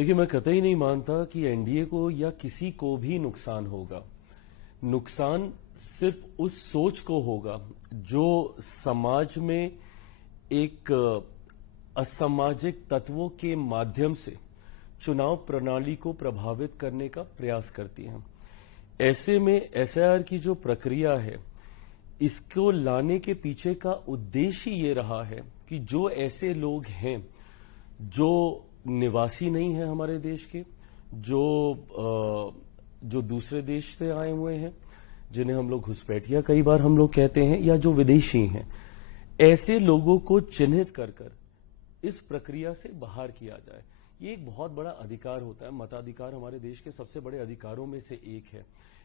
देखिए, मैं कतई नहीं मानता कि एनडीए को या किसी को भी नुकसान होगा। नुकसान सिर्फ उस सोच को होगा जो समाज में एक असामाजिक तत्वों के माध्यम से चुनाव प्रणाली को प्रभावित करने का प्रयास करती हैं। ऐसे में एसआईआर की जो प्रक्रिया है, इसको लाने के पीछे का उद्देश्य ये रहा है कि जो ऐसे लोग हैं जो निवासी नहीं है हमारे देश के, जो दूसरे देश से आए हुए हैं, जिन्हें हम लोग घुसपैठिया कई बार हम लोग कहते हैं, या जो विदेशी हैं, ऐसे लोगों को चिन्हित कर इस प्रक्रिया से बाहर किया जाए। ये एक बहुत बड़ा अधिकार होता है। मताधिकार हमारे देश के सबसे बड़े अधिकारों में से एक है।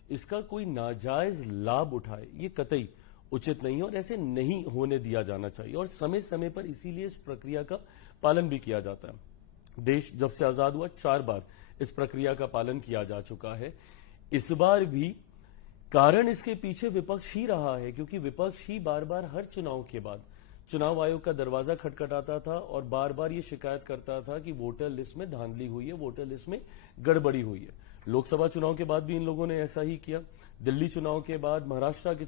इसका कोई नाजायज लाभ उठाए, ये कतई उचित नहीं है और ऐसे नहीं होने दिया जाना चाहिए। और समय समय पर इसीलिए इस प्रक्रिया का पालन भी किया जाता है। देश जब से आजाद हुआ 4 बार इस प्रक्रिया का पालन किया जा चुका है। इस बार भी कारण इसके पीछे विपक्ष ही रहा है, क्योंकि विपक्ष ही बार बार हर चुनाव के बाद चुनाव आयोग का दरवाजा खटखटाता था और बार बार ये शिकायत करता था कि वोटर लिस्ट में धांधली हुई है, वोटर लिस्ट में गड़बड़ी हुई है। लोकसभा चुनाव के बाद भी इन लोगों ने ऐसा ही किया। दिल्ली चुनाव के बाद, महाराष्ट्र के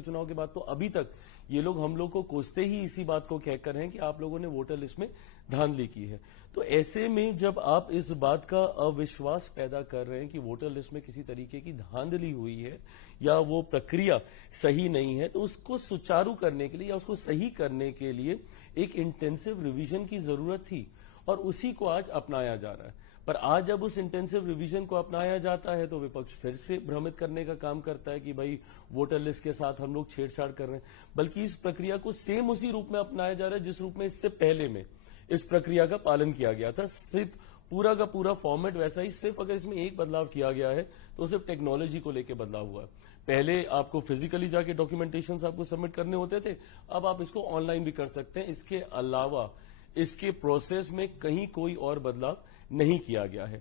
चुनाव के बाद तो अभी तक ये लोग हम लोग को कोसते ही इसी बात को कहकर हैं कि आप लोगों ने वोटर लिस्ट में धांधली की है। तो ऐसे में जब आप इस बात का अविश्वास पैदा कर रहे हैं कि वोटर लिस्ट में किसी तरीके की धांधली हुई है या वो प्रक्रिया सही नहीं है, तो उसको सुचारू करने के लिए या उसको सही करने के लिए एक इंटेंसिव रिवीजन की जरूरत थी और उसी को आज अपनाया जा रहा है। पर आज जब उस इंटेंसिव रिवीजन को अपनाया जाता है तो विपक्ष फिर से भ्रमित करने का काम करता है कि भाई वोटर लिस्ट के साथ हम लोग छेड़छाड़ कर रहे हैं। बल्कि इस प्रक्रिया को सेम उसी रूप में अपनाया जा रहा है जिस रूप में इससे पहले में इस प्रक्रिया का पालन किया गया था। सिर्फ पूरा का पूरा फॉर्मेट वैसा ही, सिर्फ अगर इसमें एक बदलाव किया गया है तो सिर्फ टेक्नोलॉजी को लेकर बदलाव हुआ है। पहले आपको फिजिकली जाके डॉक्यूमेंटेशन आपको सबमिट करने होते थे, अब आप इसको ऑनलाइन भी कर सकते हैं। इसके अलावा इसके प्रोसेस में कहीं कोई और बदलाव नहीं किया गया है।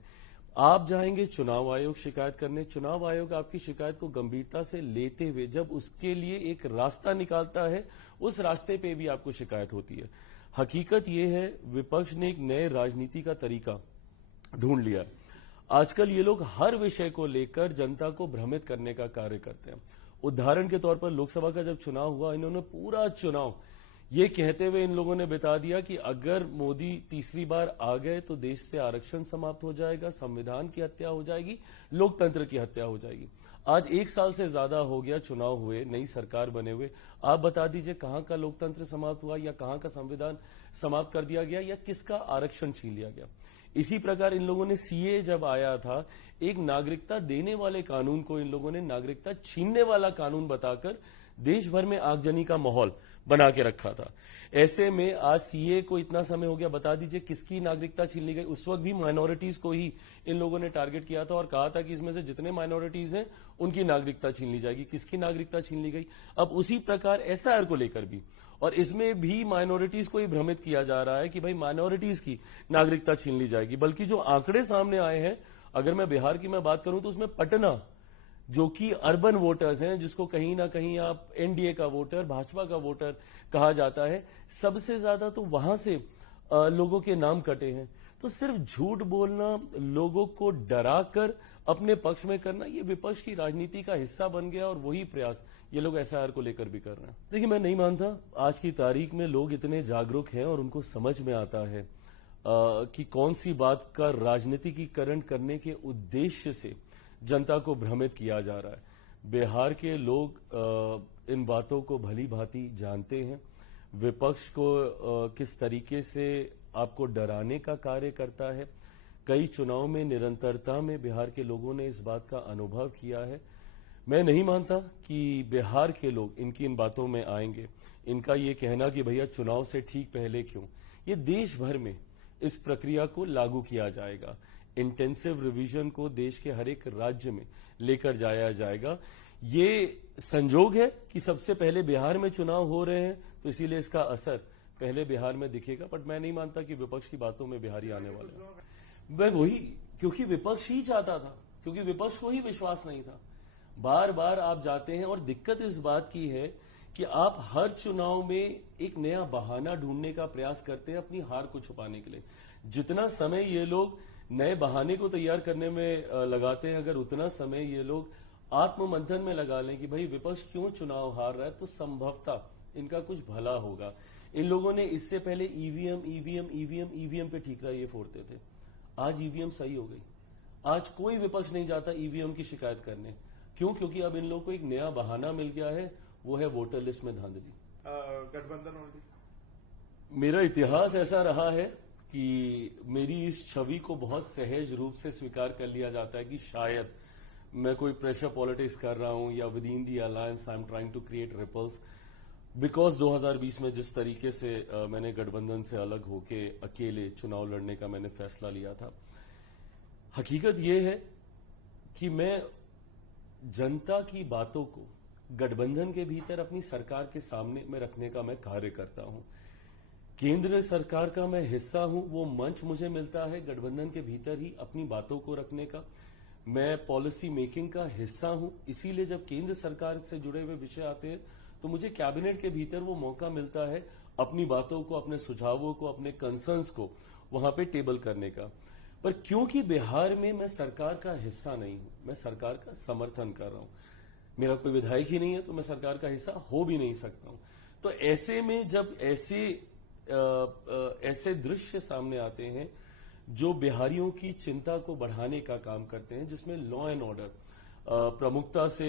आप जाएंगे चुनाव आयोग शिकायत करने, चुनाव आयोग आपकी शिकायत को गंभीरता से लेते हुए जब उसके लिए एक रास्ता निकालता है, उस रास्ते पे भी आपको शिकायत होती है। हकीकत यह है, विपक्ष ने एक नए राजनीति का तरीका ढूंढ लिया। आजकल ये लोग हर विषय को लेकर जनता को भ्रमित करने का कार्य करते हैं। उदाहरण के तौर पर लोकसभा का जब चुनाव हुआ, इन्होंने पूरा चुनाव ये कहते हुए इन लोगों ने बिता दिया कि अगर मोदी तीसरी बार आ गए तो देश से आरक्षण समाप्त हो जाएगा, संविधान की हत्या हो जाएगी, लोकतंत्र की हत्या हो जाएगी। आज 1 साल से ज्यादा हो गया चुनाव हुए, नई सरकार बने हुए। आप बता दीजिए कहां का लोकतंत्र समाप्त हुआ या कहां का संविधान समाप्त कर दिया गया या किसका आरक्षण छीन लिया गया। इसी प्रकार इन लोगों ने सीए जब आया था, एक नागरिकता देने वाले कानून को इन लोगों ने नागरिकता छीनने वाला कानून बताकर देश भर में आगजनी का माहौल बना के रखा था। ऐसे में आज सीए को इतना समय हो गया, बता दीजिए किसकी नागरिकता छीन ली गई। उस वक्त भी माइनॉरिटीज को ही इन लोगों ने टारगेट किया था और कहा था कि इसमें से जितने माइनॉरिटीज हैं उनकी नागरिकता छीन ली जाएगी। किसकी नागरिकता छीन ली गई? अब उसी प्रकार एसआईआर को लेकर भी, और इसमें भी माइनॉरिटीज को ही भ्रमित किया जा रहा है कि भाई माइनॉरिटीज की नागरिकता छीन ली जाएगी। बल्कि जो आंकड़े सामने आए हैं, अगर मैं बिहार की मैं बात करूं तो उसमें पटना, जो कि अर्बन वोटर्स हैं, जिसको कहीं ना कहीं आप एनडीए का वोटर, भाजपा का वोटर कहा जाता है, सबसे ज्यादा तो वहां से लोगों के नाम कटे हैं। तो सिर्फ झूठ बोलना, लोगों को डराकर अपने पक्ष में करना, ये विपक्ष की राजनीति का हिस्सा बन गया और वही प्रयास ये लोग एसआईआर को लेकर भी कर रहे हैं। देखिए, मैं नहीं मानता आज की तारीख में लोग इतने जागरूक हैं और उनको समझ में आता है कि कौन सी बात का राजनीतिकीकरण करने के उद्देश्य से जनता को भ्रमित किया जा रहा है। बिहार के लोग इन बातों को भली भांति जानते हैं। विपक्ष को किस तरीके से आपको डराने का कार्य करता है, कई चुनाव में निरंतरता में बिहार के लोगों ने इस बात का अनुभव किया है। मैं नहीं मानता कि बिहार के लोग इनकी इन बातों में आएंगे। इनका ये कहना कि भैया चुनाव से ठीक पहले क्यों, ये देश भर में इस प्रक्रिया को लागू किया जाएगा। इंटेंसिव रिवीजन को देश के हर एक राज्य में लेकर जाया जाएगा। ये संजोग है कि सबसे पहले बिहार में चुनाव हो रहे हैं, तो इसीलिए इसका असर पहले बिहार में दिखेगा। बट मैं नहीं मानता कि विपक्ष की बातों में बिहारी आने वाले हैं। मैं वही, क्योंकि विपक्ष ही चाहता था, क्योंकि विपक्ष को ही विश्वास नहीं था। बार बार आप जाते हैं और दिक्कत इस बात की है कि आप हर चुनाव में एक नया बहाना ढूंढने का प्रयास करते हैं अपनी हार को छुपाने के लिए। जितना समय ये लोग नए बहाने को तैयार करने में लगाते हैं। अगर उतना समय ये लोग आत्ममंथन में लगा लें कि भाई विपक्ष क्यों चुनाव हार रहा है, तो संभवतः इनका कुछ भला होगा। इन लोगों ने इससे पहले ईवीएम पे ठीकरा ये फोड़ते थे। आज ईवीएम सही हो गई। आज कोई विपक्ष नहीं जाता ईवीएम की शिकायत करने। क्यों? क्योंकि अब इन लोगों को एक नया बहाना मिल गया है, वो है वोटर लिस्ट में धांधली। गठबंधन होगी। मेरा इतिहास ऐसा रहा है कि मेरी इस छवि को बहुत सहज रूप से स्वीकार कर लिया जाता है कि शायद मैं कोई प्रेशर पॉलिटिक्स कर रहा हूं या with in the alliance I am trying to create ripples, because 2020 में जिस तरीके से मैंने गठबंधन से अलग होके अकेले चुनाव लड़ने का मैंने फैसला लिया था। हकीकत यह है कि मैं जनता की बातों को गठबंधन के भीतर अपनी सरकार के सामने में रखने का मैं कार्य करता हूं। केंद्र सरकार का मैं हिस्सा हूं, वो मंच मुझे मिलता है गठबंधन के भीतर ही अपनी बातों को रखने का। मैं पॉलिसी मेकिंग का हिस्सा हूं, इसीलिए जब केंद्र सरकार से जुड़े हुए विषय आते हैं तो मुझे कैबिनेट के भीतर वो मौका मिलता है अपनी बातों को, अपने सुझावों को, अपने कंसर्न्स को वहां पे टेबल करने का। पर क्योंकि बिहार में मैं सरकार का हिस्सा नहीं हूं, मैं सरकार का समर्थन कर रहा हूं, मेरा कोई विधायक ही नहीं है तो मैं सरकार का हिस्सा हो भी नहीं सकता हूं। तो ऐसे में जब ऐसे दृश्य सामने आते हैं जो बिहारियों की चिंता को बढ़ाने का काम करते हैं, जिसमें लॉ एंड ऑर्डर प्रमुखता से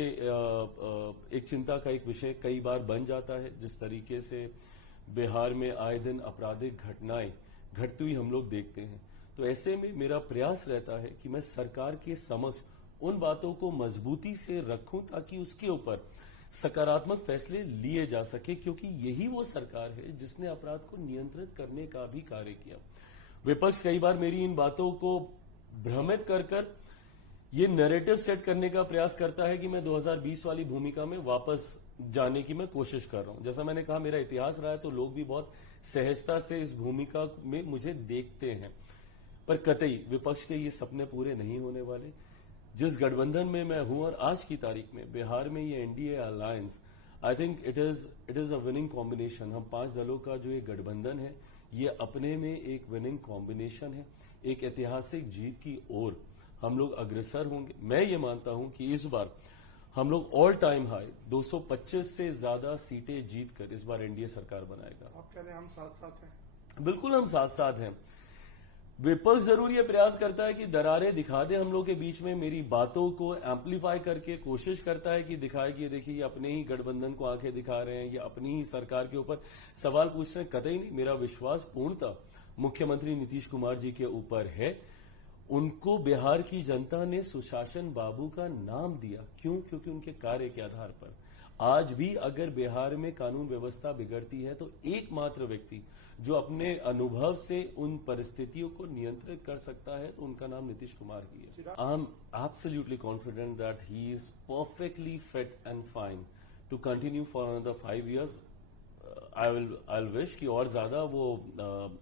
एक चिंता का एक विषय कई बार बन जाता है, जिस तरीके से बिहार में आए दिन आपराधिक घटनाएं घटती हुई हम लोग देखते हैं। तो ऐसे में मेरा प्रयास रहता है कि मैं सरकार के समक्ष उन बातों को मजबूती से रखूं ताकि उसके ऊपर सकारात्मक फैसले लिए जा सके, क्योंकि यही वो सरकार है जिसने अपराध को नियंत्रित करने का भी कार्य किया। विपक्ष कई बार मेरी इन बातों को भ्रमित कर ये नैरेटिव सेट करने का प्रयास करता है कि मैं 2020 वाली भूमिका में वापस जाने की मैं कोशिश कर रहा हूं। जैसा मैंने कहा, मेरा इतिहास रहा है तो लोग भी बहुत सहजता से इस भूमिका में मुझे देखते हैं। पर कतई विपक्ष के ये सपने पूरे नहीं होने वाले। जिस गठबंधन में मैं हूं और आज की तारीख में बिहार में ये NDA alliance, I think it is a winning combination. हम 5 दलों का जो ये गठबंधन है, ये अपने में एक विनिंग कॉम्बिनेशन है। एक ऐतिहासिक जीत की ओर हम लोग अग्रसर होंगे। मैं ये मानता हूं कि इस बार हम लोग ऑल टाइम हाई 225 से ज्यादा सीटें जीतकर इस बार एनडीए सरकार बनाएगा। आप कह रहे हैं हम साथ साथ हैं? बिल्कुल हम साथ साथ हैं। विपक्ष जरूर ये प्रयास करता है कि दरारें दिखा दे हम लोग के बीच में, मेरी बातों को एम्पलीफाई करके कोशिश करता है कि दिखाए कि देखिए ये अपने ही गठबंधन को आंखें दिखा रहे हैं, ये अपनी ही सरकार के ऊपर सवाल पूछ रहे हैं। कतई नहीं, मेरा विश्वास पूर्णतः मुख्यमंत्री नीतीश कुमार जी के ऊपर है। उनको बिहार की जनता ने सुशासन बाबू का नाम दिया। क्यों? क्योंकि उनके कार्य के आधार पर आज भी अगर बिहार में कानून व्यवस्था बिगड़ती है तो एकमात्र व्यक्ति जो अपने अनुभव से उन परिस्थितियों को नियंत्रित कर सकता है तो उनका नाम नीतीश कुमार ही है। I am absolutely confident that he is perfectly fit and fine to continue for another 5 years। I will wish कि और ज्यादा वो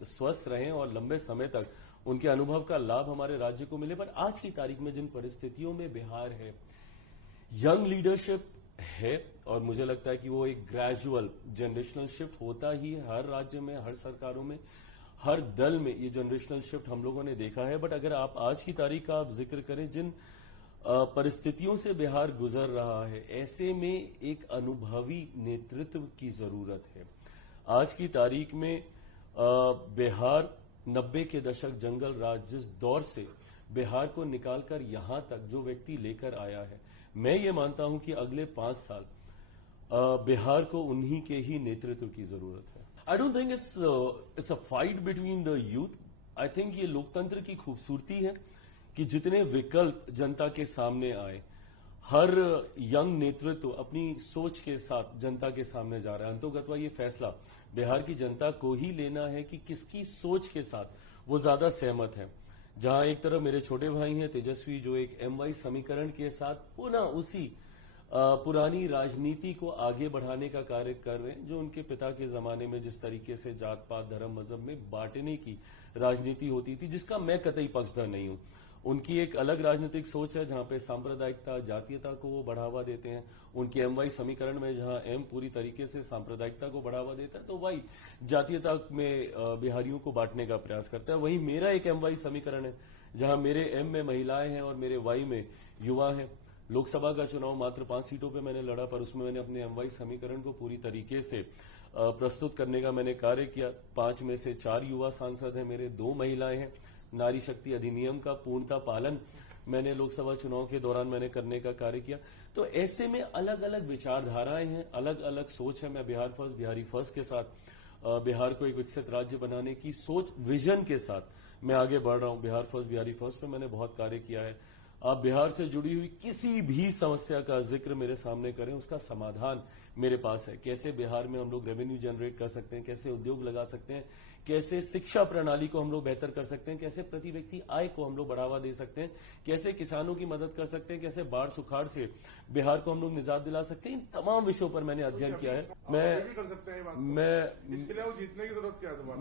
स्वस्थ रहें और लंबे समय तक उनके अनुभव का लाभ हमारे राज्य को मिले। पर आज की तारीख में जिन परिस्थितियों में बिहार है, यंग लीडरशिप है और मुझे लगता है कि वो एक ग्रेजुअल जनरेशनल शिफ्ट होता ही है हर राज्य में, हर सरकारों में, हर दल में ये जनरेशनल शिफ्ट हम लोगों ने देखा है। बट अगर आप आज की तारीख का आप जिक्र करें, जिन परिस्थितियों से बिहार गुजर रहा है, ऐसे में एक अनुभवी नेतृत्व की जरूरत है। आज की तारीख में बिहार 90 के दशक जंगल राज जिस दौर से बिहार को निकालकर यहां तक जो व्यक्ति लेकर आया है, मैं ये मानता हूं कि अगले 5 साल बिहार को उन्हीं के ही नेतृत्व की जरूरत है। I don't think it's a fight between the youth. I think ये लोकतंत्र की खूबसूरती है कि जितने विकल्प जनता के सामने आए, हर यंग नेतृत्व अपनी सोच के साथ जनता के सामने जा रहा है। अंतोगत्वा ये फैसला बिहार की जनता को ही लेना है कि किसकी सोच के साथ वो ज्यादा सहमत है। जहां एक तरफ मेरे छोटे भाई हैं तेजस्वी, जो एक MY समीकरण के साथ पुनः उसी पुरानी राजनीति को आगे बढ़ाने का कार्य कर रहे हैं, जो उनके पिता के जमाने में जिस तरीके से जात पात धर्म मजहब में बांटने की राजनीति होती थी, जिसका मैं कतई पक्षधर नहीं हूं। उनकी एक अलग राजनीतिक सोच है जहां पे सांप्रदायिकता, जातीयता को वो बढ़ावा देते हैं। उनके MY समीकरण में जहां M पूरी तरीके से सांप्रदायिकता को बढ़ावा देता है, तो वही जातीयता में बिहारियों को बांटने का प्रयास करता है। वहीं मेरा एक MY समीकरण है जहां मेरे एम में महिलाएं हैं और मेरे वाई में युवा हैं। लोकसभा का चुनाव मात्र 5 सीटों पे मैंने लड़ा, पर उसमें मैंने अपने एम वाई समीकरण को पूरी तरीके से प्रस्तुत करने का मैंने कार्य किया। 5 में से 4 युवा सांसद हैं मेरे, 2 महिलाएं हैं। नारी शक्ति अधिनियम का पूर्णतः पालन मैंने लोकसभा चुनाव के दौरान मैंने करने का कार्य किया। तो ऐसे में अलग अलग विचारधाराएं हैं, अलग अलग सोच है। मैं बिहार फर्स्ट, बिहारी फर्स्ट के साथ बिहार को एक विकसित राज्य बनाने की सोच, विजन के साथ मैं आगे बढ़ रहा हूं। बिहार फर्स्ट, बिहारी फर्स्ट पे मैंने बहुत कार्य किया है। आप बिहार से जुड़ी हुई किसी भी समस्या का जिक्र मेरे सामने करें, उसका समाधान मेरे पास है। कैसे बिहार में हम लोग रेवेन्यू जनरेट कर सकते हैं, कैसे उद्योग लगा सकते हैं, कैसे शिक्षा प्रणाली को हम लोग बेहतर कर सकते हैं, कैसे प्रति व्यक्ति आय को हम लोग बढ़ावा दे सकते हैं, कैसे किसानों की मदद कर सकते हैं, कैसे बाढ़ सुखाड़ से बिहार को हम लोग निजात दिला सकते हैं। इन तमाम विषयों पर मैंने अध्ययन किया है। भी कर सकते हैं ये बात तो। मैं इसके लिए वो जीतने की जरूरत क्या है दोबारा?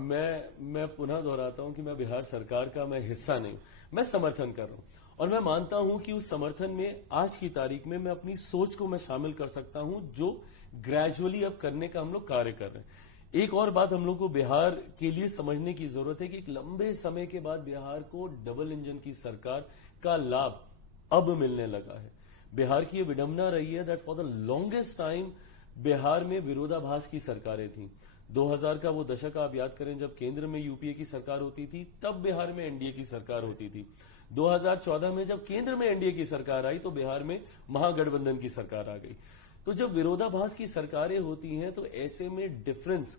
मैं पुनः दोहराता हूं कि मैं बिहार सरकार का मैं हिस्सा नहीं, मैं समर्थन कर रहा हूं। और मैं मानता हूं कि उस समर्थन में आज की तारीख में मैं अपनी सोच को मैं शामिल कर सकता हूं, जो ग्रेजुअली अब करने का हम लोग कार्य कर रहे हैं। एक और बात हम लोग को बिहार के लिए समझने की जरूरत है कि एक लंबे समय के बाद बिहार को डबल इंजन की सरकार का लाभ अब मिलने लगा है। बिहार की यह विडंबना रही है that for the longest time Bihar में विरोधाभास की सरकारें थीं। 2000 का वो दशक आप याद करें, जब केंद्र में यूपीए की सरकार होती थी, तब बिहार में एनडीए की सरकार होती थी। 2014 में जब केंद्र में एनडीए की सरकार आई तो बिहार में महागठबंधन की सरकार आ गई। तो जब विरोधाभास की सरकारें होती हैं तो ऐसे में डिफरेंस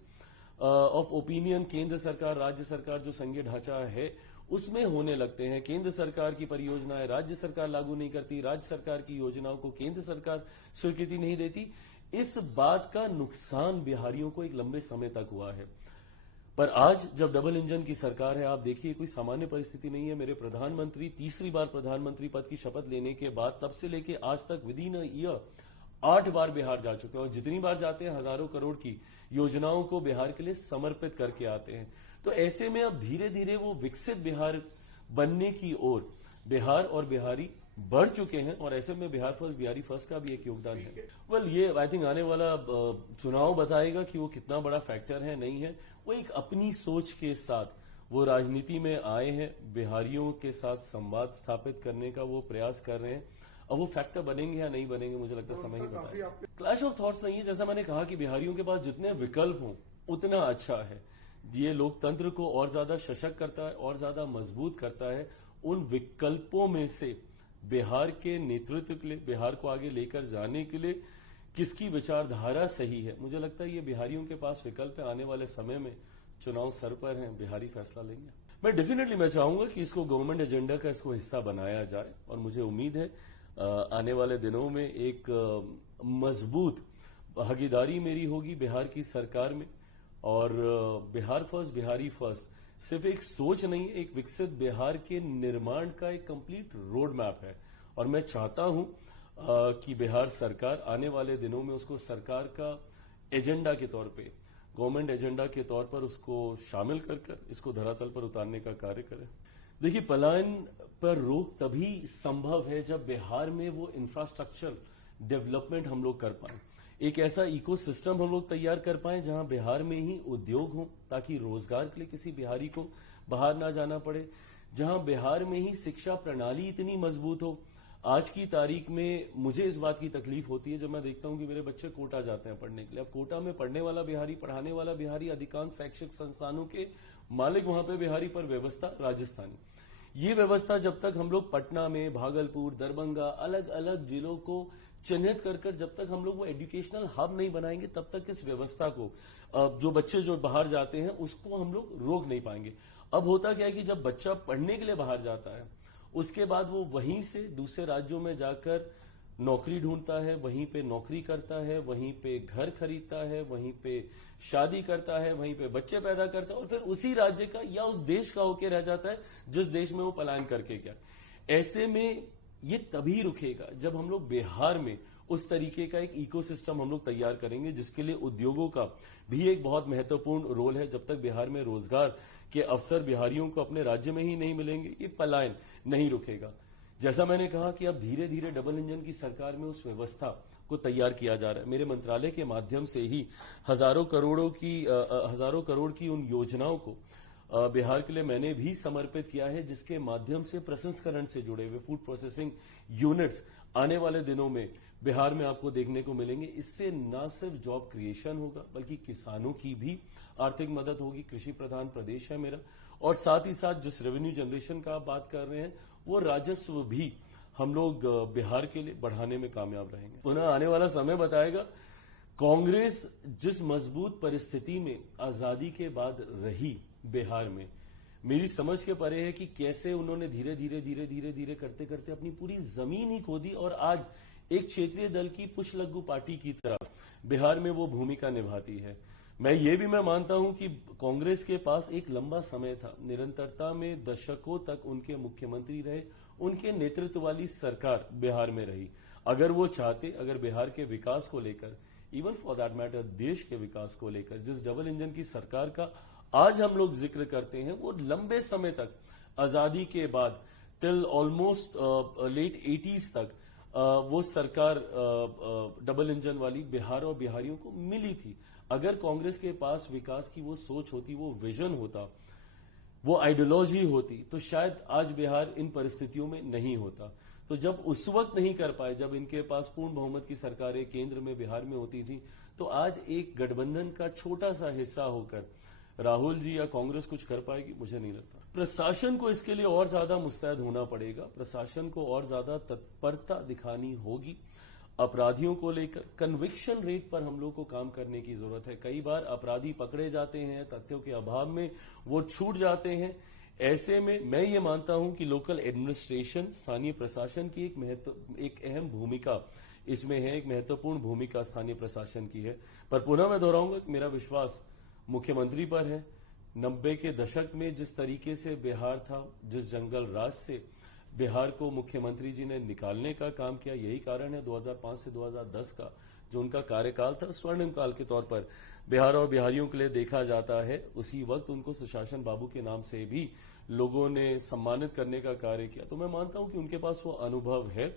ऑफ ओपिनियन केंद्र सरकार, राज्य सरकार जो संघीय ढांचा है उसमें होने लगते हैं। केंद्र सरकार की परियोजनाएं राज्य सरकार लागू नहीं करती, राज्य सरकार की योजनाओं को केंद्र सरकार स्वीकृति नहीं देती। इस बात का नुकसान बिहारियों को एक लंबे समय तक हुआ है। पर आज जब डबल इंजन की सरकार है, आप देखिए कोई सामान्य परिस्थिति नहीं है। मेरे प्रधानमंत्री तीसरी बार प्रधानमंत्री पद की शपथ लेने के बाद तब से लेके आज तक विद इन अ ईयर 8 बार बिहार जा चुके हैं, और जितनी बार जाते हैं हजारों करोड़ की योजनाओं को बिहार के लिए समर्पित करके आते हैं। तो ऐसे में अब धीरे धीरे वो विकसित बिहार बनने की ओर बिहार और बिहारी बढ़ चुके हैं, और ऐसे में बिहार फर्स्ट, बिहारी फर्स्ट का भी एक योगदान है। ये आई थिंक आने वाला चुनाव बताएगा कि वो कितना बड़ा फैक्टर है, नहीं है। वो एक अपनी सोच के साथ वो राजनीति में आए हैं, बिहारियों के साथ संवाद स्थापित करने का वो प्रयास कर रहे हैं। अब वो फैक्टर बनेंगे या नहीं बनेंगे, मुझे लगता है समय ही बताएगा। क्लैश ऑफ थॉट्स नहीं है, जैसा मैंने कहा कि बिहारियों के पास जितने विकल्प हों उतना अच्छा है। ये लोकतंत्र को और ज्यादा सशक्त करता है, और ज्यादा मजबूत करता है। उन विकल्पों में से बिहार के नेतृत्व के लिए, बिहार को आगे लेकर जाने के लिए किसकी विचारधारा सही है, मुझे लगता है ये बिहारियों के पास विकल्प है। आने वाले समय में चुनाव सर पर है, बिहारी फैसला लेंगे। मैं चाहूंगा कि इसको गवर्नमेंट एजेंडा का इसको हिस्सा बनाया जाए, और मुझे उम्मीद है आने वाले दिनों में एक मजबूत भागीदारी मेरी होगी बिहार की सरकार में। और बिहार फर्स्ट, बिहारी फर्स्ट सिर्फ एक सोच नहीं, एक विकसित बिहार के निर्माण का एक कंप्लीट रोड मैप है। और मैं चाहता हूं कि बिहार सरकार आने वाले दिनों में उसको सरकार का एजेंडा के तौर पे, गवर्नमेंट एजेंडा के तौर पर उसको शामिल कर इसको धरातल पर उतारने का कार्य करे। देखिए, पलायन पर रोक तभी संभव है जब बिहार में वो इंफ्रास्ट्रक्चर डेवलपमेंट हम लोग कर पाए, एक ऐसा इकोसिस्टम हम लोग तैयार कर पाए जहां बिहार में ही उद्योग हो, ताकि रोजगार के लिए किसी बिहारी को बाहर ना जाना पड़े, जहां बिहार में ही शिक्षा प्रणाली इतनी मजबूत हो। आज की तारीख में मुझे इस बात की तकलीफ होती है जब मैं देखता हूं कि मेरे बच्चे कोटा जाते हैं पढ़ने के लिए। अब कोटा में पढ़ने वाला बिहारी, पढ़ाने वाला बिहारी, अधिकांश शैक्षिक संस्थानों के मालिक वहां पे बिहारी, पर व्यवस्था राजस्थानी। ये व्यवस्था जब तक हम लोग पटना में, भागलपुर, दरभंगा, अलग अलग जिलों को चिन्हित कर जब तक हम लोग वो एजुकेशनल हब नहीं बनाएंगे, तब तक इस व्यवस्था को, जो बच्चे जो बाहर जाते हैं उसको हम लोग रोक नहीं पाएंगे। अब होता क्या है कि जब बच्चा पढ़ने के लिए बाहर जाता है, उसके बाद वो वहीं से दूसरे राज्यों में जाकर नौकरी ढूंढता है, वहीं पे नौकरी करता है, वहीं पे घर खरीदता है, वहीं पे शादी करता है, वहीं पे बच्चे पैदा करता है, और फिर उसी राज्य का या उस देश का होकर रह जाता है जिस देश में वो पलायन करके गया। ऐसे में ये तभी रुकेगा जब हम लोग बिहार में उस तरीके का एक इकोसिस्टम हम लोग तैयार करेंगे, जिसके लिए उद्योगों का भी एक बहुत महत्वपूर्ण रोल है। जब तक बिहार में रोजगार के अवसर बिहारियों को अपने राज्य में ही नहीं मिलेंगे, ये पलायन नहीं रुकेगा। जैसा मैंने कहा कि अब धीरे धीरे डबल इंजन की सरकार में उस व्यवस्था को तैयार किया जा रहा है। मेरे मंत्रालय के माध्यम से ही हजारों करोड़ की उन योजनाओं को बिहार के लिए मैंने भी समर्पित किया है, जिसके माध्यम से प्रसंस्करण से जुड़े हुए फूड प्रोसेसिंग यूनिट्स आने वाले दिनों में बिहार में आपको देखने को मिलेंगे। इससे न सिर्फ जॉब क्रिएशन होगा बल्कि किसानों की भी आर्थिक मदद होगी। कृषि प्रधान प्रदेश है मेरा, और साथ ही साथ जिस रेवेन्यू जनरेशन का आप बात कर रहे हैं वो राजस्व भी हम लोग बिहार के लिए बढ़ाने में कामयाब रहेंगे। पुनः आने वाला समय बताएगा। कांग्रेस जिस मजबूत परिस्थिति में आजादी के बाद रही बिहार में, मेरी समझ के परे है कि कैसे उन्होंने धीरे धीरे करते करते अपनी पूरी जमीन ही खो दी, और आज एक क्षेत्रीय दल की पुछलग्गू पार्टी की तरह बिहार में वो भूमिका निभाती है। मैं मानता हूं कि कांग्रेस के पास एक लंबा समय था, निरंतरता में दशकों तक उनके मुख्यमंत्री रहे, उनके नेतृत्व वाली सरकार बिहार में रही। अगर वो चाहते, अगर बिहार के विकास को लेकर, इवन फॉर दैट मैटर देश के विकास को लेकर, जिस डबल इंजन की सरकार का आज हम लोग जिक्र करते हैं, वो लंबे समय तक आजादी के बाद टिल ऑलमोस्ट लेट 80s तक वो सरकार डबल इंजन वाली बिहार और बिहारियों को मिली थी। अगर कांग्रेस के पास विकास की वो सोच होती, वो विजन होता, वो आइडियोलॉजी होती, तो शायद आज बिहार इन परिस्थितियों में नहीं होता। तो जब उस वक्त नहीं कर पाए, जब इनके पास पूर्ण बहुमत की सरकारें केंद्र में बिहार में होती थी, तो आज एक गठबंधन का छोटा सा हिस्सा होकर राहुल जी या कांग्रेस कुछ कर पाएगी, मुझे नहीं लगता। प्रशासन को इसके लिए और ज्यादा मुस्तैद होना पड़ेगा, प्रशासन को और ज्यादा तत्परता दिखानी होगी। अपराधियों को लेकर कन्विक्शन रेट पर हम लोग को काम करने की जरूरत है। कई बार अपराधी पकड़े जाते हैं, तथ्यों के अभाव में वो छूट जाते हैं। ऐसे में मैं ये मानता हूं कि लोकल एडमिनिस्ट्रेशन, स्थानीय प्रशासन की एक अहम भूमिका इसमें है, एक महत्वपूर्ण भूमिका स्थानीय प्रशासन की है। पर पुनः मैं दोहराऊंगा कि मेरा विश्वास मुख्यमंत्री पर है। 90 के दशक में जिस तरीके से बिहार था, जिस जंगल राज से बिहार को मुख्यमंत्री जी ने निकालने का काम किया, यही कारण है 2005 से 2010 का जो उनका कार्यकाल था, स्वर्णिम काल के तौर पर बिहार और बिहारियों के लिए देखा जाता है। उसी वक्त उनको सुशासन बाबू के नाम से भी लोगों ने सम्मानित करने का कार्य किया। तो मैं मानता हूं कि उनके पास वो अनुभव है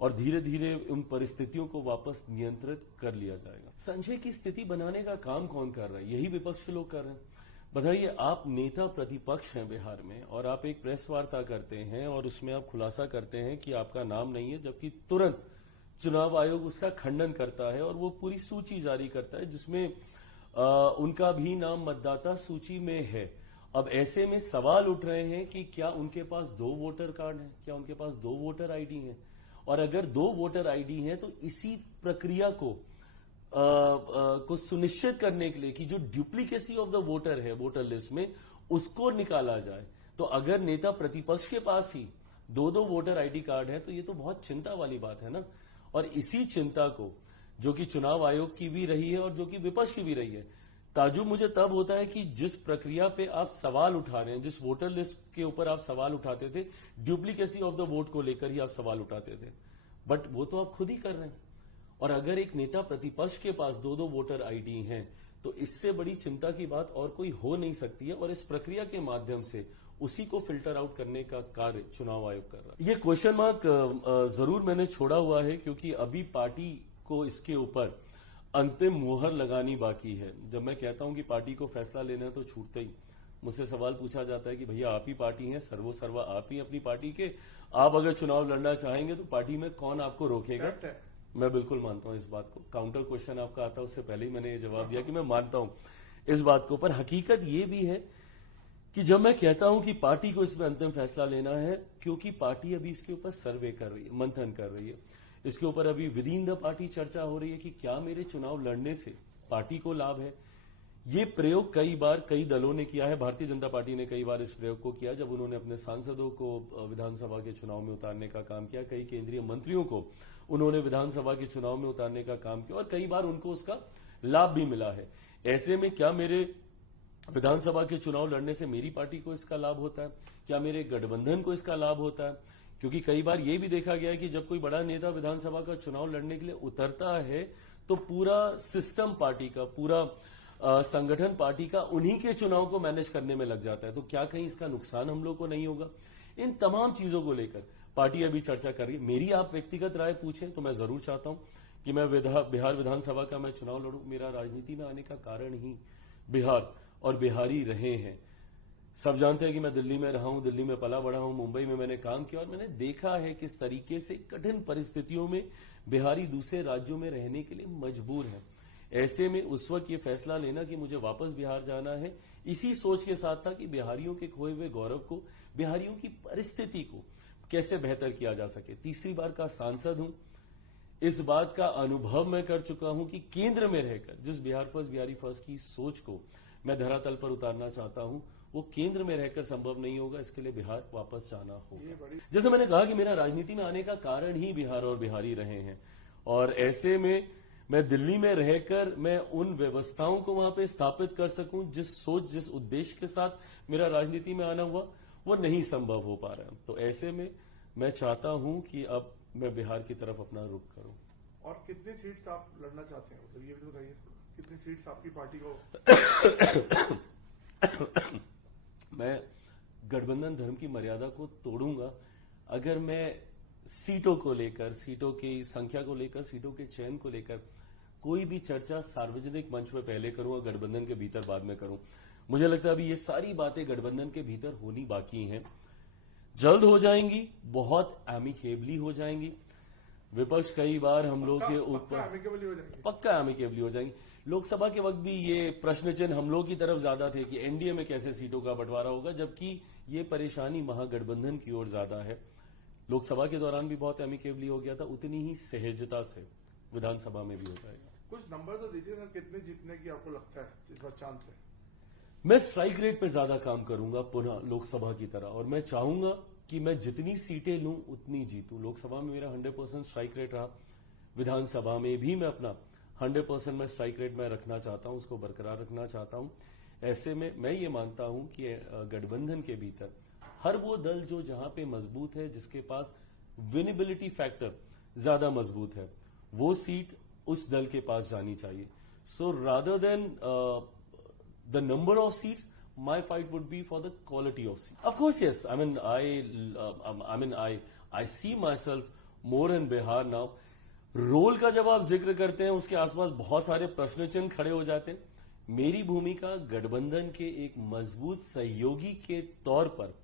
और धीरे धीरे उन परिस्थितियों को वापस नियंत्रित कर लिया जाएगा। संशय की स्थिति बनाने का काम कौन कर रहा है? यही विपक्ष के लोग कर रहे हैं। बताइए, आप नेता प्रतिपक्ष हैं बिहार में और आप एक प्रेस वार्ता करते हैं और उसमें आप खुलासा करते हैं कि आपका नाम नहीं है, जबकि तुरंत चुनाव आयोग उसका खंडन करता है और वो पूरी सूची जारी करता है जिसमें उनका भी नाम मतदाता सूची में है। अब ऐसे में सवाल उठ रहे हैं कि क्या उनके पास 2 वोटर कार्ड हैं, क्या उनके पास 2 वोटर आईडी हैं? और अगर 2 वोटर आईडी हैं तो इसी प्रक्रिया को सुनिश्चित करने के लिए कि जो डुप्लीकेसी ऑफ द वोटर है वोटर लिस्ट में, उसको निकाला जाए। तो अगर नेता प्रतिपक्ष के पास ही 2 वोटर आईडी कार्ड है तो ये तो बहुत चिंता वाली बात है ना। और इसी चिंता को, जो कि चुनाव आयोग की भी रही है और जो कि विपक्ष की भी रही है, ताजुब मुझे तब होता है कि जिस प्रक्रिया पे आप सवाल उठा रहे हैं, जिस वोटर लिस्ट के ऊपर आप सवाल उठाते थे, डुप्लीकेसी ऑफ द वोट को लेकर ही आप सवाल उठाते थे, बट वो तो आप खुद ही कर रहे हैं। और अगर एक नेता प्रतिपक्ष के पास 2 वोटर आईडी हैं तो इससे बड़ी चिंता की बात और कोई हो नहीं सकती है। और इस प्रक्रिया के माध्यम से उसी को फिल्टर आउट करने का कार्य चुनाव आयोग कर रहा है। ये क्वेश्चन मार्क जरूर मैंने छोड़ा हुआ है क्योंकि अभी पार्टी को इसके ऊपर अंतिम मोहर लगानी बाकी है। जब मैं कहता हूं कि पार्टी को फैसला लेना है तो छूटते ही मुझसे सवाल पूछा जाता है कि भैया आप ही पार्टी हैं, सर्वो आप ही अपनी पार्टी के, आप अगर चुनाव लड़ना चाहेंगे तो पार्टी में कौन आपको रोकेगा? मैं बिल्कुल मानता हूं इस बात को। काउंटर क्वेश्चन आपका आता है, उससे पहले ही मैंने ये जवाब दिया कि मैं मानता हूं इस बात को। पर हकीकत ये भी है कि जब मैं कहता हूं कि पार्टी को इसमें अंतिम फैसला लेना है, क्योंकि पार्टी अभी इसके ऊपर सर्वे कर रही है, मंथन कर रही है, इसके ऊपर अभी विद इन द पार्टी चर्चा हो रही है कि क्या मेरे चुनाव लड़ने से पार्टी को लाभ है। ये प्रयोग कई बार कई दलों ने किया है। भारतीय जनता पार्टी ने कई बार इस प्रयोग को किया जब उन्होंने अपने सांसदों को विधानसभा के चुनाव में उतारने का काम किया, कई केंद्रीय मंत्रियों को उन्होंने विधानसभा के चुनाव में उतारने का काम किया और कई बार उनको उसका लाभ भी मिला है। ऐसे में क्या मेरे विधानसभा के चुनाव लड़ने से मेरी पार्टी को इसका लाभ होता है? क्या मेरे गठबंधन को इसका लाभ होता है? क्योंकि कई बार यह भी देखा गया है कि जब कोई बड़ा नेता विधानसभा का चुनाव लड़ने के लिए उतरता है तो पूरा सिस्टम पार्टी का, पूरा संगठन पार्टी का उन्हीं के चुनाव को मैनेज करने में लग जाता है। तो क्या कहीं इसका नुकसान हम लोग को नहीं होगा? इन तमाम चीजों को लेकर पार्टी अभी चर्चा कर रही है। मेरी आप व्यक्तिगत राय पूछें तो मैं जरूर चाहता हूं कि मैं बिहार विधानसभा का मैं चुनाव लड़ूं। मेरा राजनीति में आने का कारण ही बिहार और बिहारी रहे हैं। सब जानते हैं कि मैं दिल्ली में रहा हूं, दिल्ली में पला बड़ा हूं, मुंबई में मैंने काम किया और मैंने देखा है किस तरीके से कठिन परिस्थितियों में बिहारी दूसरे राज्यों में रहने के लिए मजबूर हैं। ऐसे में उस वक्त ये फैसला लेना कि मुझे वापस बिहार जाना है, इसी सोच के साथ था कि बिहारियों के खोए हुए गौरव को, बिहारियों की परिस्थिति को कैसे बेहतर किया जा सके। तीसरी बार का सांसद हूं, इस बात का अनुभव मैं कर चुका हूं कि केंद्र में रहकर जिस बिहार फर्स्ट बिहारी फर्स्ट की सोच को मैं धरातल पर उतारना चाहता हूं, वो केंद्र में रहकर संभव नहीं होगा। इसके लिए बिहार वापस जाना होगा। जैसे मैंने कहा कि मेरा राजनीति में आने का कारण ही बिहार और बिहारी रहे हैं, और ऐसे में मैं दिल्ली में रहकर मैं उन व्यवस्थाओं को वहां पे स्थापित कर सकूं जिस सोच, जिस उद्देश्य के साथ मेरा राजनीति में आना हुआ, वो नहीं संभव हो पा रहा है। तो ऐसे में मैं चाहता हूं कि अब मैं बिहार की तरफ अपना रुख करूं। और कितनी सीट्स आप लड़ना चाहते हैं, मतलब ये भी बताइए, कितनी सीट्स आपकी पार्टी को? मैं गठबंधन धर्म की मर्यादा को तोड़ूंगा अगर मैं सीटों को लेकर, सीटों की संख्या को लेकर, सीटों के चयन को लेकर कोई भी चर्चा सार्वजनिक मंच पर पहले करूं और गठबंधन के भीतर बाद में करूं। मुझे लगता है अभी ये सारी बातें गठबंधन के भीतर होनी बाकी हैं, जल्द हो जाएंगी, बहुत एमिकेबली हो जाएंगी। विपक्ष कई बार हम लोग के ऊपर पक्का एमिकेबली हो जाएंगी। लोकसभा के वक्त भी ये प्रश्न चिन्ह हम लोग की तरफ ज्यादा थे कि एनडीए में कैसे सीटों का बंटवारा होगा, जबकि ये परेशानी महागठबंधन की ओर ज्यादा है। लोकसभा के दौरान भी बहुत एमिकेबली हो गया था, उतनी ही सहजता से विधानसभा में भी हो जाएगा। कुछ नंबर तो दीजिए सर, कितने जीतने की आपको लगता है इस बार चांस है? मैं स्ट्राइक रेट पे ज्यादा काम करूंगा पुनः लोकसभा की तरह, और मैं चाहूंगा कि मैं जितनी सीटें लूं उतनी जीतूं। लोकसभा में मेरा 100% स्ट्राइक रेट रहा, विधानसभा में भी मैं अपना 100% मैं स्ट्राइक रेट में रखना चाहता हूं, उसको बरकरार रखना चाहता हूं। ऐसे में मैं ये मानता हूं कि गठबंधन के भीतर हर वो दल जो जहां पे मजबूत है, जिसके पास विनेबिलिटी फैक्टर ज्यादा मजबूत है, वो सीट उस दल के पास जानी चाहिए। So rather than the number of seats, my fight would be for the quality of seat. Of course, yes. I see myself more in Bihar now. Role का जब आप जिक्र करते हैं, उसके आसपास बहुत सारे प्रश्न चिन्ह खड़े हो जाते हैं। मेरी भूमिका गठबंधन के एक मजबूत सहयोगी के तौर पर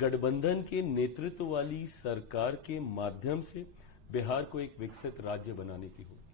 गठबंधन के नेतृत्व वाली सरकार के माध्यम से बिहार को एक विकसित राज्य बनाने की होगी।